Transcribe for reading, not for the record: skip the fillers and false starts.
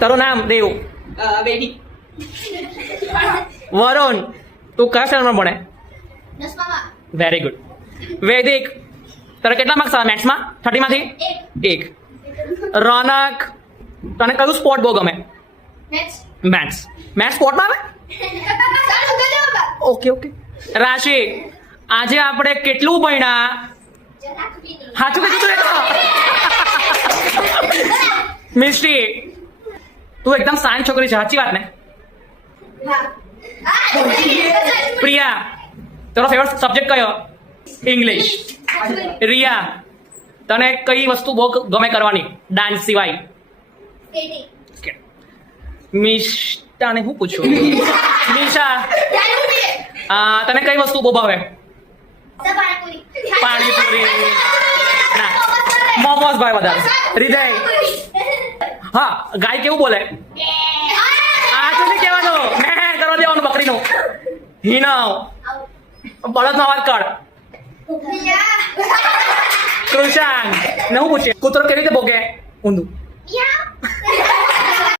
તારું નામ દેવ. બેબી. વરુણ, તું કયા સ્ટાન્ડર્ડમાં ભણે? 10માં. Very good. વૈદિક, તારા કેટલા માર્ક્સ આવે મેથ્સમાં 30 માંથી? 1. રોનક, તને કયું સ્પોર્ટ બહુ ગમે? મેથ્સ. મેથ્સ સ્પોર્ટમાં આવે? ઓકે. રાશિ, આજે આપણે કેટલું ભણ્યા? સાચું કીધું તું. મિસ્ટી, તું એકદમ શાંત છોકરી છે, સાચી વાત ને? પ્રિયા, તારો ફેવરેટ સબ્જેક્ટ કયો? ઇંગ્લિશ. રિયા, તને કઈ વસ્તુ બહુ ગમે કરવાની ડાન્સ સિવાય? મિષ્ટાને હું પૂછું? મિશા, તને કઈ વસ્તુ બહુ ભાવે? પાણીપુરી. ના, મોમોસ ભાઈ વધારે. હૃદય, હા, ગાય કેવું બોલે? આ તો નહીં કહેવાનું, મેં કરવા દેવાનું બકરીનું. હિનાવ, બળદનો અવાજ કર. કૃષાંક, ને હું પૂછે કૂતરો કેવી રીતે ભોગે? ઊંધું.